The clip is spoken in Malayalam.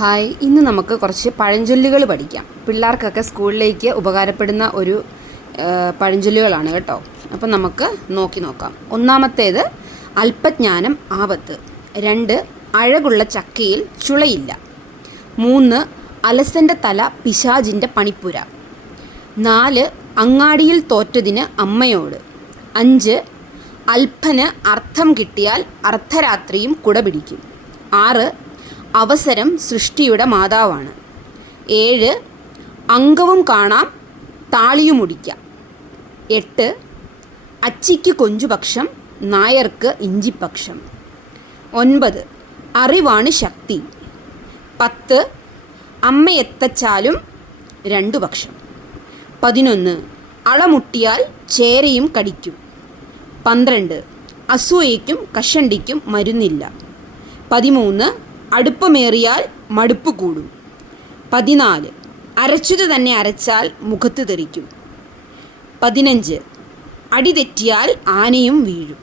ഹായ്, ഇന്ന് നമുക്ക് കുറച്ച് പഴഞ്ചൊല്ലുകൾ പഠിക്കാം. പിള്ളേർക്കൊക്കെ സ്കൂളിലേക്ക് ഉപകാരപ്പെടുന്ന ഒരു പഴഞ്ചൊല്ലുകളാണ് കേട്ടോ. അപ്പം നമുക്ക് നോക്കാം. ഒന്നാമത്തേത് അല്പജ്ഞാനം ആപത്ത്. 2 അഴകുള്ള ചക്കയിൽ ചുളയില്ല. 3 അലസൻ്റെ തല പിശാചിൻ്റെ പണിപ്പുര. 4 അങ്ങാടിയിൽ തോറ്റതിന് അമ്മയോട്. 5 അല്പന് അർത്ഥം കിട്ടിയാൽ അർദ്ധരാത്രിയും കുട പിടിക്കും. 6 അവസരം സൃഷ്ടിയുടെ മാതാവാണ്. 7 അംഗവും കാണാം താളിയുമുടിക്കാം. 8 അച്ചിക്ക് കൊഞ്ചുപക്ഷം നായർക്ക് ഇഞ്ചിപ്പക്ഷം. 9 അറിവാണ് ശക്തി. 10 അമ്മയെത്തച്ചാലും 2 പക്ഷം. 11 അളമുട്ടിയാൽ ചേരയും കടിക്കും. 12 അസൂയയ്ക്കും കഷണ്ടിക്കും മരുന്നില്ല. 13 അടുപ്പമേറിയാൽ മടുപ്പ് കൂടും. 14 അരച്ചത് തന്നെ അരച്ചാൽ മുഖത്ത് തെറിക്കും. 15 അടി തെറ്റിയാൽ ആനയും വീഴും.